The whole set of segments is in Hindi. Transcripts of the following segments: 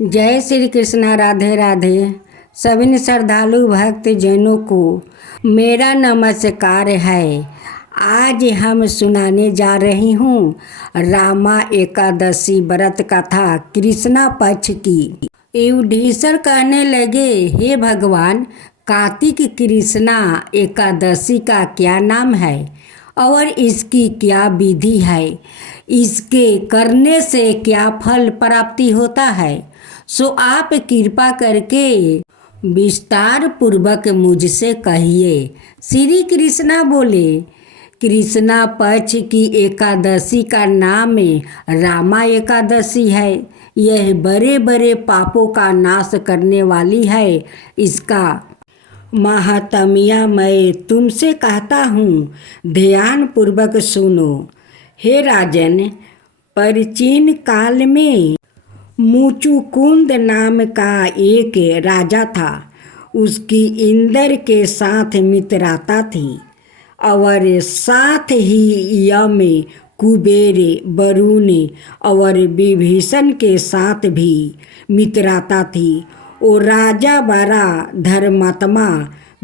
जय श्री कृष्णा। राधे राधे। सभी श्रद्धालु भक्त जनों को मेरा नमस्कार है। आज हम सुनाने जा रही हूँ रामा एकादशी व्रत कथा कृष्णा पक्ष की। युधिष्ठिर कहने लगे, हे भगवान, कार्तिक कृष्णा एकादशी का क्या नाम है और इसकी क्या विधि है? इसके करने से क्या फल प्राप्ति होता है? सो आप कृपा करके विस्तार पूर्वक मुझसे कहिए। श्री कृष्णा बोले, कृष्णा पक्ष की एकादशी का नाम रामा एकादशी है। यह बड़े बड़े पापों का नाश करने वाली है। इसका महात्म्य मैं तुमसे कहता हूँ, ध्यान पूर्वक सुनो। हे राजन, प्राचीन काल में मुचुकुंद नाम का एक राजा था। उसकी इंद्र के साथ मित्रता थी और साथ ही यम, कुबेर, वरुण और विभीषण के साथ भी मित्रता थी। वो राजा बड़ा धर्मात्मा,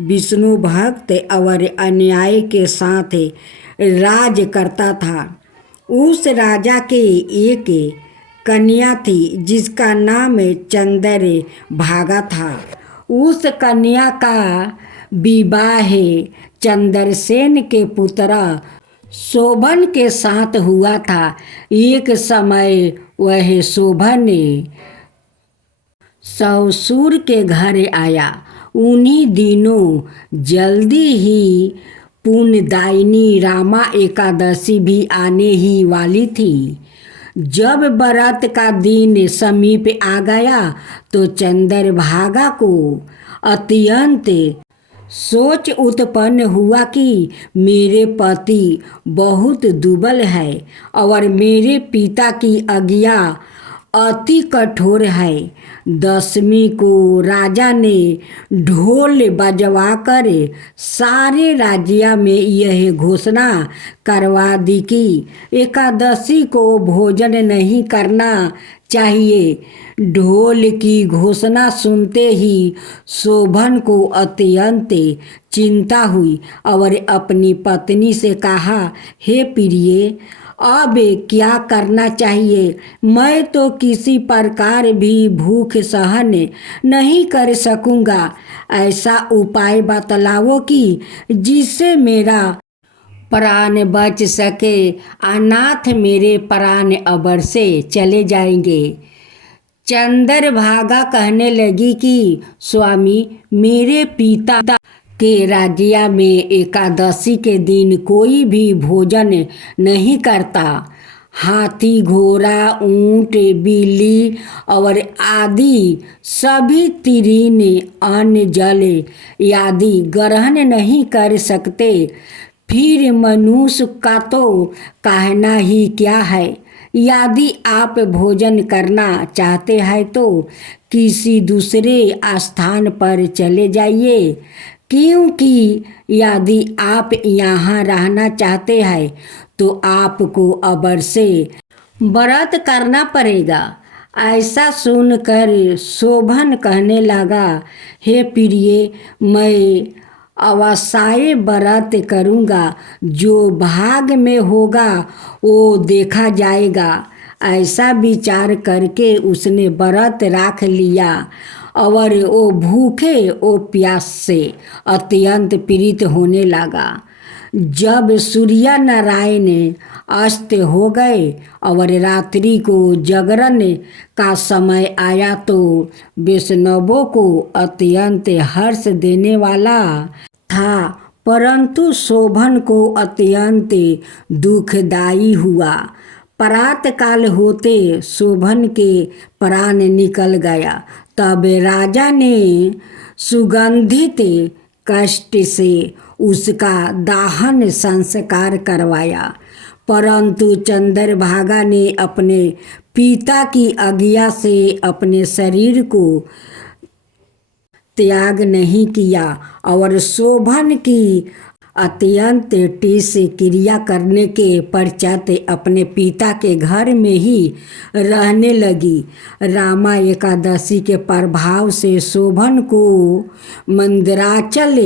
विष्णु भक्त और अन्याय के साथ राज करता था। उस राजा के एक कन्या थी जिसका नाम चंद्रभागा था। उस कन्या का विवाह चंद्रसेन के पुत्र शोभन के साथ हुआ था। एक समय वह शोभन ससुर के घर आया। उन्हीं दिनों जल्दी ही पुण्यदायिनी रामा एकादशी भी आने ही वाली थी। जब व्रत का दिन समीप आ गया तो चंद्रभागा को अत्यंत सोच उत्पन्न हुआ कि मेरे पति बहुत दुबल है और मेरे पिता की आज्ञा अति कठोर है। दशमी को राजा ने ढोल बजवाकर सारे राज्य में यह घोषणा करवा दी कि एकादशी को भोजन नहीं करना चाहिए। ढोल की घोषणा सुनते ही शोभन को अत्यंत चिंता हुई और अपनी पत्नी से कहा, हे प्रिय, अब क्या करना चाहिए? मैं तो किसी प्रकार भी भूख सहन नहीं कर सकूँगा। ऐसा उपाय बतलाओ कि जिससे मेरा प्राण बच सके। अनाथ मेरे प्राण अबर से चले जाएंगे। चंद्रभागा कहने लगी कि स्वामी, मेरे पिता के राज्य में एकादशी के दिन कोई भी भोजन नहीं करता। हाथी, घोड़ा, ऊंट, बिल्ली और आदि सभी तीन अन्न जल आदि ग्रहण नहीं कर सकते। फिर मनुष्य का तो कहना ही क्या है। यदि आप भोजन करना चाहते हैं तो किसी दूसरे स्थान पर चले जाइए, क्योंकि यदि आप यहाँ रहना चाहते हैं तो आपको अबर से व्रत करना पड़ेगा। ऐसा सुनकर शोभन कहने लगा, हे प्रिय, मैं अवश्य व्रत करूँगा। जो भाग में होगा वो देखा जाएगा। ऐसा विचार करके उसने व्रत रख लिया और वो भूखे वो प्यास से अत्यंत पीड़ित होने लगा। जब सूर्य नारायण अस्त हो गए और रात्रि को जागरण का समय आया तो वैष्णवों को अत्यंत हर्ष देने वाला था, परंतु शोभन को अत्यंत दुखदायी हुआ। प्रातःकाल होते शोभन के प्राण निकल गया। तब राजा ने सुगंधित कष्ट से उसका दाहन संस्कार करवाया, परंतु चंद्रभागा ने अपने पिता की आज्ञा से अपने शरीर को त्याग नहीं किया और शोभन की अत्यंत टीस क्रिया करने के पश्चात अपने पिता के घर में ही रहने लगी। रामा एकादशी के प्रभाव से शोभन को मंदराचल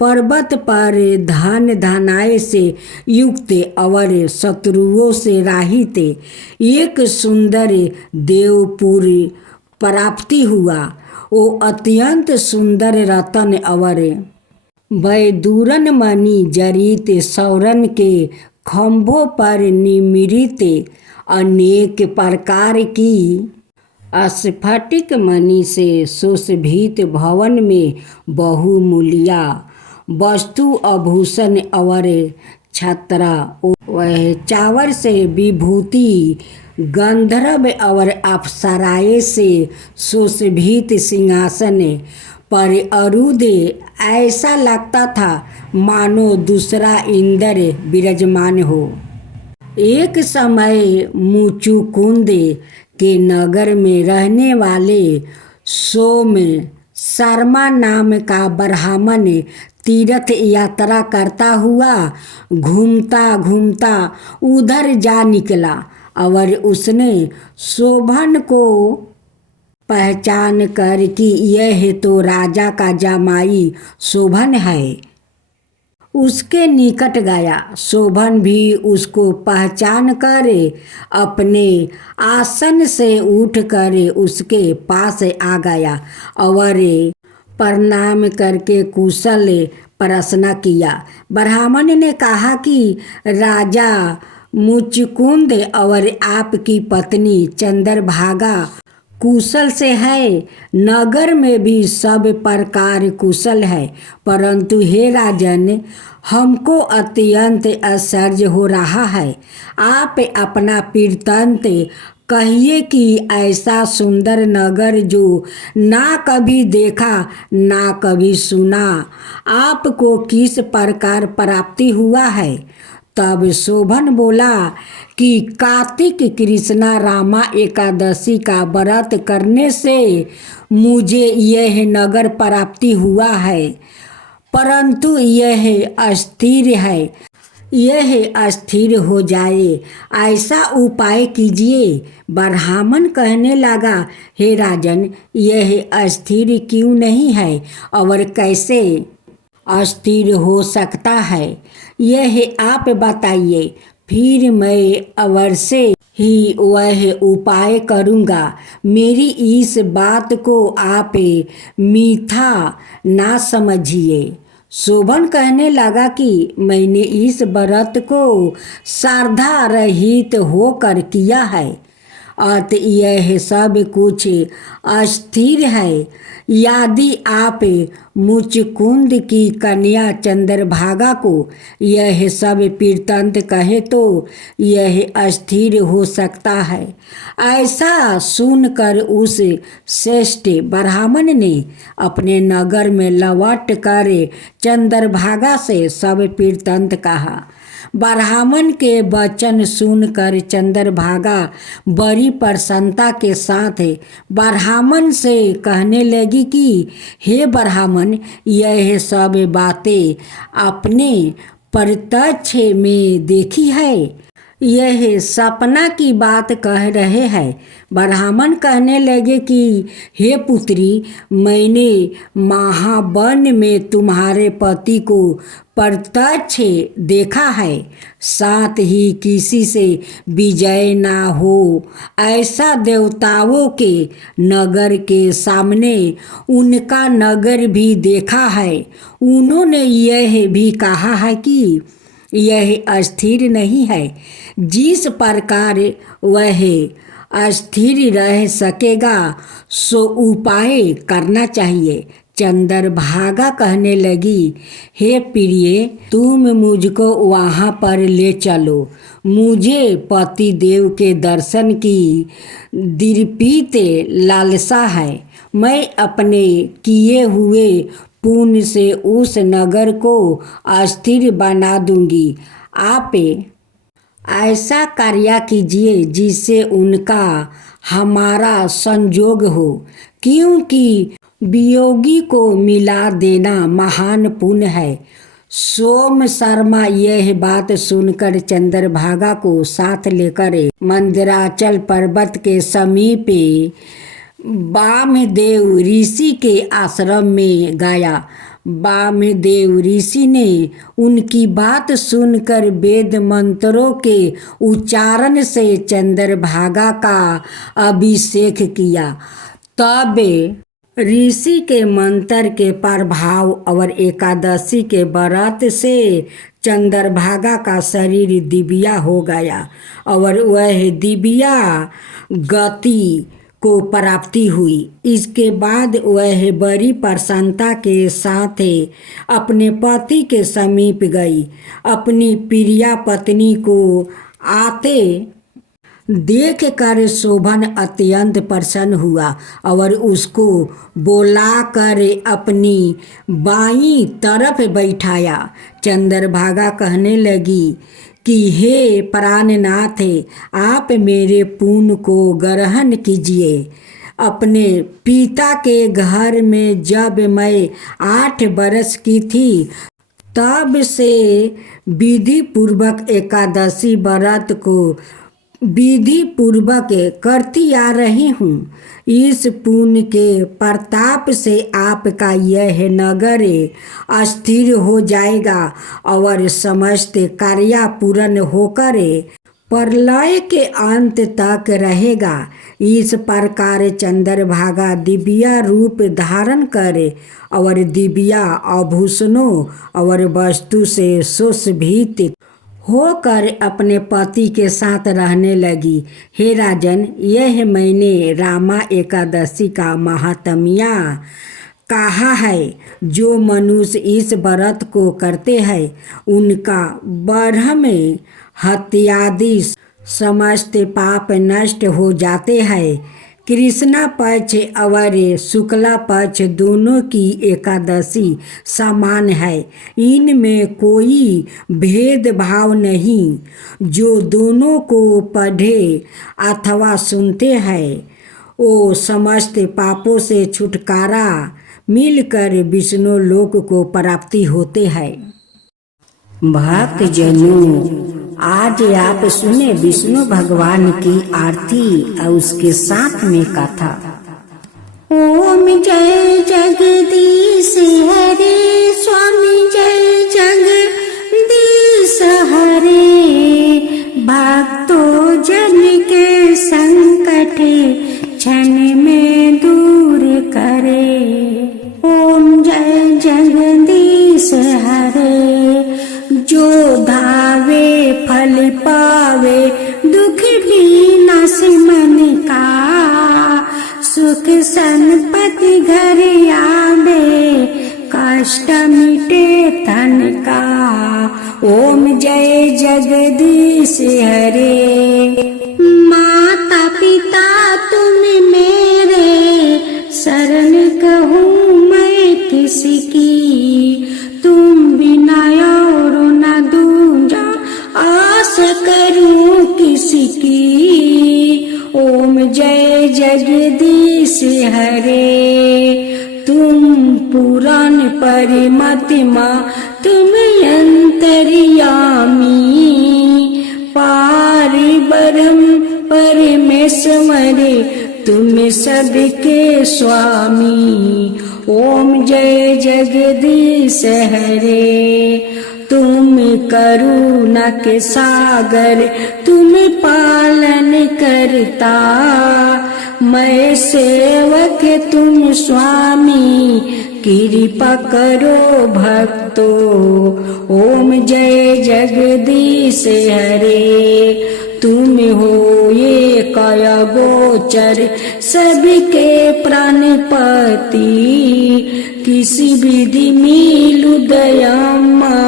पर्वत पर धन धनाय से युक्त और शत्रुओं से रहित एक सुंदर देवपुर प्राप्ति हुआ। वो अत्यंत सुंदर रतन और वैदूरन मणि जड़ित सौरन के खंभों पर निमिरित अनेक प्रकार की स्फटिक मणि से सुशोभित भवन में बहुमूल्य वस्तु आभूषण और छत्रा वह चावर से विभूति गंधर्व और अप्सराएं से सुशोभित सिंहासन पर अरूढ़ ऐसा लगता था मानो दूसरा इंद्र विराजमान हो। एक समय मुचुकुंद के नगर में रहने वाले सोम शर्मा नाम का ब्राह्मण तीर्थ यात्रा करता हुआ घूमता घूमता उधर जा निकला और उसने शोभन को पहचान कर कि यह तो राजा का जमाई शोभन है, उसके निकट गया। शोभन भी उसको पहचान कर अपने आसन से उठकर उसके पास आ गया और प्रणाम करके कुशल प्रश्न किया। ब्राह्मण ने कहा कि राजा मुचुकुंद और आपकी पत्नी चंद्रभागा कुशल से है। नगर में भी सब प्रकार कुशल है, परंतु हे राजन, हमको अत्यंत आश्चर्य हो रहा है। आप अपना वृत्तांत कहिए कि ऐसा सुंदर नगर जो ना कभी देखा ना कभी सुना, आपको किस प्रकार प्राप्ति हुआ है। तब शोभन बोला कि कार्तिक कृष्णा रामा एकादशी का व्रत करने से मुझे यह नगर प्राप्ति हुआ है, परंतु यह अस्थिर है। यह अस्थिर हो जाए ऐसा उपाय कीजिए। ब्राह्मण कहने लगा, हे राजन, यह अस्थिर क्यों नहीं है और कैसे अस्थिर हो सकता है, यह आप बताइए, फिर मैं अवश्य ही वह उपाय करूँगा। मेरी इस बात को आप मीठा ना समझिए। शोभन कहने लगा कि मैंने इस व्रत को श्रद्धा रहित होकर किया है, अत यह सब कुछ अस्थिर है। यदि आप मुचुकुंद की कन्या चंद्रभागा को यह सब वृत्तांत कहे तो यह अस्थिर हो सकता है। ऐसा सुनकर उस श्रेष्ठ ब्राह्मण ने अपने नगर में लौट कर चंद्रभागा से सब वृत्तांत कहा। ब्राह्मण के वचन सुनकर चंद्रभागा बड़ी प्रसन्नता के साथ ब्राह्मण से कहने लगी कि हे ब्राह्मण, यह सब बातें आपने प्रत्यक्ष में देखी है, यह सपना की बात कह रहे हैं। ब्राह्मण कहने लगे कि हे पुत्री, मैंने महावन में तुम्हारे पति को प्रत्यक्ष देखा है, साथ ही किसी से विजय ना हो ऐसा देवताओं के नगर के सामने उनका नगर भी देखा है। उन्होंने यह भी कहा है कि यह अस्थिर नहीं है। जिस प्रकार वह अस्थिर रह सकेगा सो उपाय करना चाहिए। चंद्रभागा कहने लगी, हे प्रिय, तुम मुझको वहाँ पर ले चलो। मुझे पति देव के दर्शन की दृढ़ लालसा है। मैं अपने किए हुए पुण्य से उस नगर को अस्थिर बना दूंगी। आप ऐसा कार्य कीजिए जिससे उनका हमारा संयोग हो, क्योंकि वियोगी को मिला देना महान पुण्य है। सोम शर्मा यह बात सुनकर चंद्रभागा को साथ लेकर मंदराचल पर्वत के समीप वामदेव ऋषि के आश्रम में गया। वामदेव ऋषि ने उनकी बात सुनकर वेद मंत्रों के उच्चारण से चंद्रभागा का अभिषेक किया। तब ऋषि के मंत्र के प्रभाव और एकादशी के व्रत से चंद्रभागा का शरीर दिव्या हो गया और वह दिव्या गति को प्राप्ति हुई। इसके बाद वह बड़ी प्रसन्नता के साथ अपने पति के समीप गई। अपनी प्रिया पत्नी को आते देख कर शोभन अत्यंत प्रसन्न हुआ और उसको बोलाकर अपनी बाईं तरफ बैठाया। चंद्रभागा कहने लगी कि हे प्राणनाथ, आप मेरे पुण्य को ग्रहण कीजिए। अपने पिता के घर में जब मैं 8 बरस की थी तब से विधि पूर्वक एकादशी व्रत को विधि पूर्वक करती आ रही हूँ। इस पुण्य के प्रताप से आपका यह नगर अस्थिर हो जाएगा और समस्त कार्य पूर्ण होकर प्रलय के अंत तक रहेगा। इस प्रकार चंद्रभागा दिव्या रूप धारण करे और दिव्या आभूषणों और वस्तु से सुशोभित होकर अपने पति के साथ रहने लगी। हे राजन, यह मैंने रामा एकादशी का महात्म्य कहा है। जो मनुष्य इस व्रत को करते हैं उनका ब्रह्म हत्यादि समस्त पाप नष्ट हो जाते हैं। कृष्णा पक्ष और शुक्ला पक्ष दोनों की एकादशी समान है। इनमें कोई भेदभाव नहीं। जो दोनों को पढ़े अथवा सुनते हैं वो समस्त पापों से छुटकारा मिलकर विष्णु लोक को प्राप्ति होते हैं। भक्त जनों, आज आप सुने विष्णु भगवान की आरती और उसके साथ में कथा। ओम जय जगदीश हरे, स्वामी जय जगदीश हरे। भक्तों जन के संकट क्षण में दूर करे। ओम जय जगदीश हरे। जो धावे फल पावे, दुख विनाश मन का। सुख संपत्ति घर आवे, कष्ट मिटे तन का। ओम जय जगदीश हरे। माता पिता तुम मेरे, शरण कहूँ मैं किसकी। तुम बिना और न दूजा, आस करूं किसकी। ओम जय जगदीश हरे। तुम पुराण परिमतिमा, तुम अंतर्यामी। पार ब्रह्म परमेश्वर, तुम सबके स्वामी। ओम जय जगदीश हरे। तुम करुणा के सागर, तुम पालन करता। मैं सेवक तुम स्वामी, कृपा करो भक्तो। ओम जय जगदीश हरे। तुम हो ये काया गोचर, सबके प्राणपति। किसी विधि मिलु दयामा,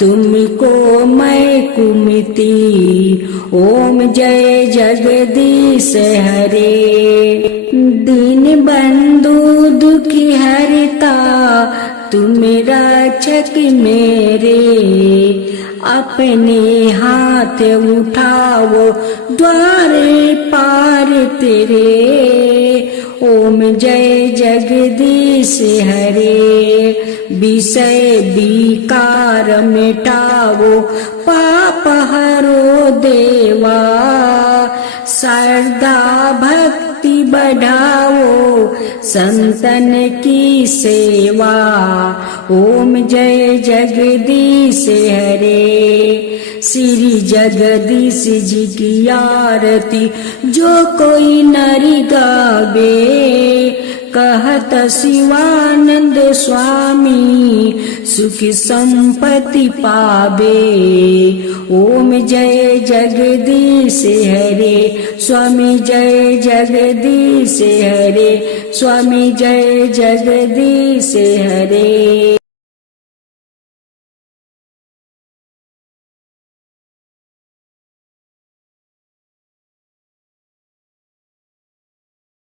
तुमको मैं कुमिति। ओम जय जगदीश हरे। दीन बंधु दुखी हरता, तुम रक्षक मेरे। अपने हाथ उठाओ, द्वार पार तेरे। ओम जय जगदीश हरे। विषय विकार मिटावो पाप हरो देवा। श्रद्धा भक्ति बढ़ाओ संतन की सेवा। ओम जय जगदीश हरे। श्री जगदीश जी की आरती जो कोई नरि गावे। कहत शिवानंद स्वामी सुख संपत्ति पावे। ओम जय जगदीश हरे स्वामी जय जगदीश हरे स्वामी जय जगदीश हरे।